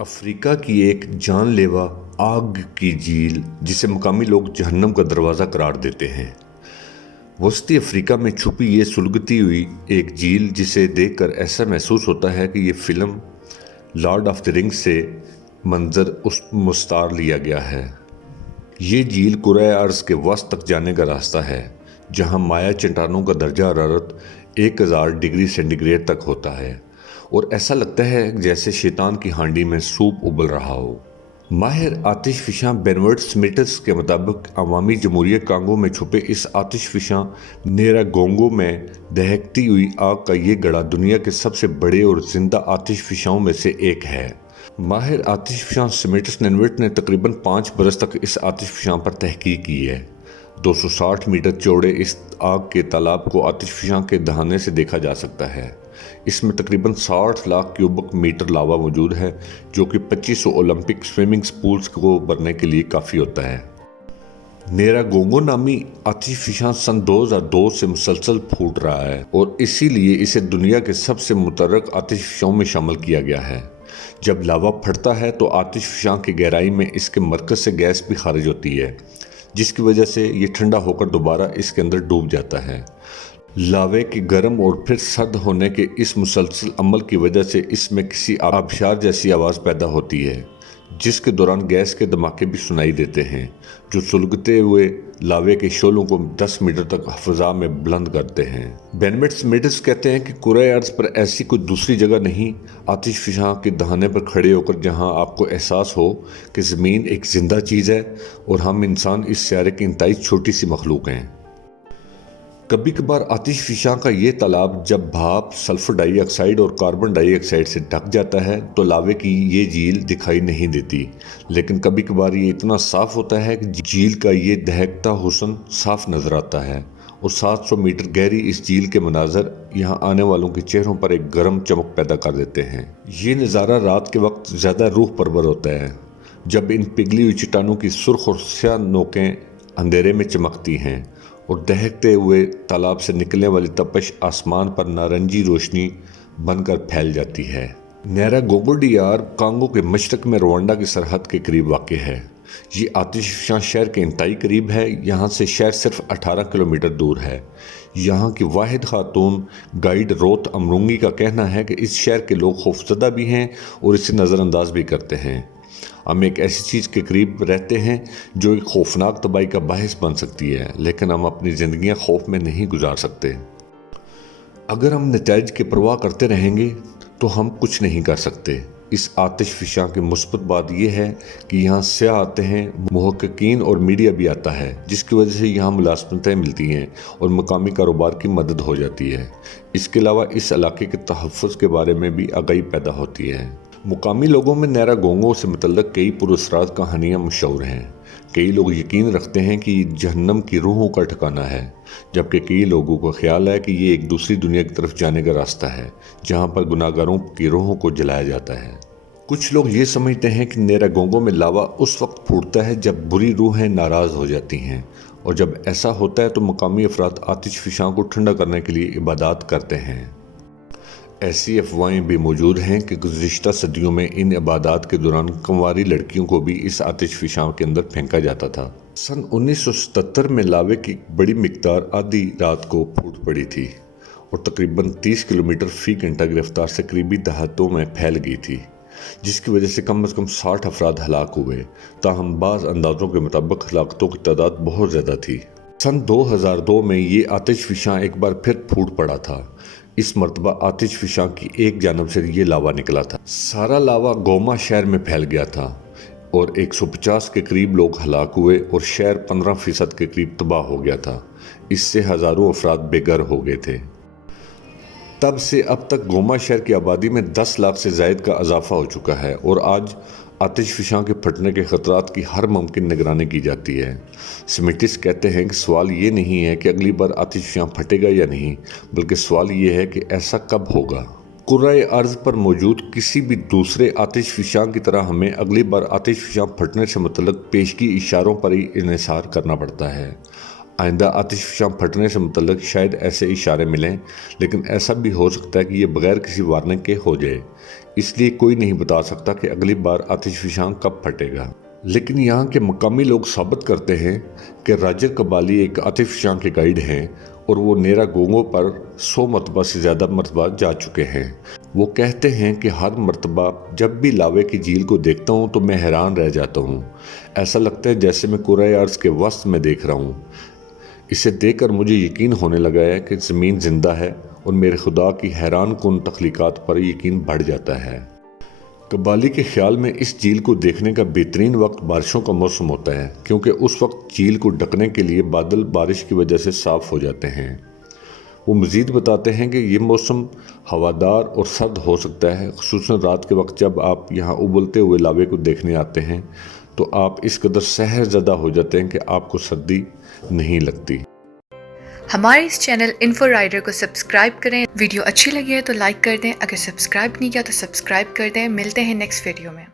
Africa की एक जानलेवा आग की झील जिसे मकामी लोग जहन्नम का दरवाज़ा करार देते हैं। वस्ती अफ्रीका में छुपी ये सुलगती हुई एक झील जिसे देखकर ऐसा महसूस होता है कि ये film Lord of the rings से मंजर उस मुस्तार लिया गया है। ये झील कुराए अर्ज़ के वस्त तक जाने का रास्ता है, जहाँ माया चट्टानों का दर्जा हरारत 1000 डिग्री सेंटीग्रेड तक होता है और ऐसा लगता है जैसे शैतान की हांडी में सूप उबल रहा हो। माहिर आतिशफिशां बेनवर्ड स्मिथ्स के मुताबिक अवामी जमहूरिया कांगो में छुपे इस आतिशफिशां नेरागोंगो में दहकती हुई आग का ये गड़ा दुनिया के सबसे बड़े और जिंदा आतिशफिशाओं में से एक है। माहिर आतिशफिशां स्मिथ्स नेनविट ने तकरीबन 5 बरस तक इस आतिशफिशां पर तहकीक की है। 260 मीटर चौड़े इस आग के तालाब को आतिशफिशां के दहाने से देखा जा सकता है। इसमें तकरीबन 60 लाख क्यूबिक मीटर लावा मौजूद है, जो कि 2500 ओलंपिक स्विमिंग पूल्स को भरने के लिए काफ़ी होता है। नेरागोंगो नामी आतिशफिशां सन 2002 से मुसलसल फूट रहा है और इसीलिए इसे दुनिया के सबसे मुतर्रक आतिशफिशाओं में शामिल किया गया है। जब लावा फटता है तो आतिशफिशां की गहराई में इसके मरकज से गैस भी खारिज होती है, जिसकी वजह से ये ठंडा होकर दोबारा इसके अंदर डूब जाता है। लावे के गर्म और फिर सर्द होने के इस मुसलसल अमल की वजह से इसमें किसी आबशार जैसी आवाज़ पैदा होती है, जिसके दौरान गैस के धमाके भी सुनाई देते हैं, जो सुलगते हुए लावे के शोलों को 10 मीटर तक फ़ज़ा में बुलंद करते हैं। बेनवर्ड स्मिथ्स कहते हैं कि कुराए अर्ज़ पर ऐसी कोई दूसरी जगह नहीं आतिशफिशां के दहाने पर खड़े होकर जहां आपको एहसास हो कि ज़मीन एक ज़िंदा चीज़ है और हम इंसान इस स्यारे की इंतहाई छोटी सी मखलूक हैं। कभी कभार आतिशफिशां का ये तालाब जब भाप, सल्फर डाइऑक्साइड और कार्बन डाइऑक्साइड से ढक जाता है तो लावे की ये झील दिखाई नहीं देती, लेकिन कभी कभार ये इतना साफ़ होता है कि झील का ये दहकता हुस्न साफ नज़र आता है और 700 मीटर गहरी इस झील के मनाजर यहाँ आने वालों के चेहरों पर एक गर्म चमक पैदा कर देते हैं। ये नज़ारा रात के वक्त ज़्यादा रूह परवर होता है, जब इन पिघली हुई चट्टानों की सुर्ख और स्याह नोकें अंधेरे में चमकती हैं और दहकते हुए तालाब से निकलने वाली तपश आसमान पर नारंगी रोशनी बनकर फैल जाती है। नेरागोंगो डीआर कांगो के मशरक में रवांडा की सरहद के करीब वाक़ है। ये आतिशफिशां शहर के इंतहाई करीब है। यहाँ से शहर सिर्फ 18 किलोमीटर दूर है। यहाँ की वाहिद खातून गाइड रोथ अमरुंगी का कहना है कि इस शहर के लोग खौफजदा भी हैं और इसे नज़रअंदाज भी करते हैं। हम एक ऐसी चीज़ के करीब रहते हैं जो एक खौफनाक तबाही का बाहिस बन सकती है, लेकिन हम अपनी ज़िंदगियां खौफ में नहीं गुजार सकते। अगर हम नताइज की परवाह करते रहेंगे तो हम कुछ नहीं कर सकते। इस आतिशफिशां की मुस्बत बात यह है कि यहाँ सयाह आते हैं, मुहक्किकीन और मीडिया भी आता है, जिसकी वजह से यहाँ मुलाज़मतें मिलती हैं और मकामी कारोबार की मदद हो जाती है। इसके अलावा इस इलाके के तहफ़्फ़ुज़ के बारे में भी आगाही पैदा होती है। मुकामी लोगों में नेरागोंगो से मुतल्लक कई पुरअसरार कहानियाँ मशहूर हैं। कई लोग यकीन रखते हैं कि जहन्नम की रूहों का ठिकाना है, जबकि कई लोगों को ख्याल है कि ये एक दूसरी दुनिया की तरफ जाने का रास्ता है, जहाँ पर गुनाहगारों की रूहों को जलाया जाता है। कुछ लोग ये समझते हैं कि नेरागोंगो में लावा उस वक्त फूटता है जब बुरी रूहें नाराज़ हो जाती हैं, और जब ऐसा होता है तो मकामी अफराद आतिशफिशां को ठंडा करने के लिए इबादत करते हैं। ऐसी अफवाहें भी मौजूद हैं कि गुज़िश्ता सदियों में इन इबादत के दौरान कंवारी लड़कियों को भी इस आतिशफिशां के अंदर फेंका जाता था। सन 1977 में लावे की बड़ी मिकदार आधी रात को फूट पड़ी थी और तकरीबन 30 किलोमीटर फ़ी घंटा की रफ्तार से करीबी देहातों में फैल गई थी, जिसकी वजह से कम से कम 60 अफराद हलाक हुए। ताहम बाज़ अंदाज़ों के मुताबिक हलाकतों की तादाद बहुत ज़्यादा थी। सन 2002 में ये आतिशफिशां एक बार फिर फूट पड़ा था। इस मरतबा आतिशफिशां की एक जानब से ये लावा निकला था। सारा लावा गोमा शहर में फैल गया था और 150 के करीब लोग हलाक हुए और शहर 15% के करीब तबाह हो गया था। इससे हज़ारों अफराद बेघर हो गए थे। तब से अब तक गोमा शहर की आबादी में 10 लाख से ज़ायद का इजाफा हो चुका है और आज आतिशफिशां के फटने के ख़तरात की हर मुमकिन निगरानी की जाती है। स्मिथ्स कहते हैं कि सवाल ये नहीं है कि अगली बार आतिशफिशां फटेगा या नहीं, बल्कि सवाल ये है कि ऐसा कब होगा। कुराए अर्ज़ पर मौजूद किसी भी दूसरे आतिशफिशां की तरह हमें अगली बार आतिशफिशां फटने से मुतल्लिक़ पेशगी इशारों पर ही इन्हिसार करना पड़ता है। आइंदा आतिशफिशां फटने से मुतल्लिक़ शायद ऐसे इशारे मिलें, लेकिन ऐसा भी हो सकता है कि ये बग़ैर किसी वार्निंग के हो जाए। इसलिए कोई नहीं बता सकता कि अगली बार आतिश फिशां कब फटेगा। लेकिन यहाँ के मकामी लोग साबित करते हैं कि राजर कबाली एक आतिश फिशां के गाइड हैं और वो नेरा गोंगो पर 100 मरतबा से ज़्यादा मरतबा जा चुके हैं। वो कहते हैं कि हर मरतबा जब भी लावे की झील को देखता हूँ तो मैं हैरान रह जाता हूँ। ऐसा लगता है जैसे मैं कुराए अर्ज़ के वस्त में देख रहा हूँ। इसे देखकर मुझे यकीन होने लगा है कि ज़मीन ज़िंदा है और मेरे खुदा की हैरान कुन तख्लीक़ात पर यकीन बढ़ जाता है। कबाली के ख्याल में इस झील को देखने का बेहतरीन वक्त बारिशों का मौसम होता है, क्योंकि उस वक्त झील को ढकने के लिए बादल बारिश की वजह से साफ़ हो जाते हैं। वो मज़ीद बताते हैं कि ये मौसम हवादार और सर्द हो सकता है, ख़ुसूसन रात के वक्त जब आप यहाँ उबलते हुए लावे को देखने आते हैं तो आप इस कदर सहरज़दा हो जाते हैं कि आपको सर्दी नहीं लगती। हमारे इस चैनल इन्फो राइडर को सब्सक्राइब करें। वीडियो अच्छी लगी है तो लाइक कर दें, अगर सब्सक्राइब नहीं किया तो सब्सक्राइब कर दें। मिलते हैं नेक्स्ट वीडियो में।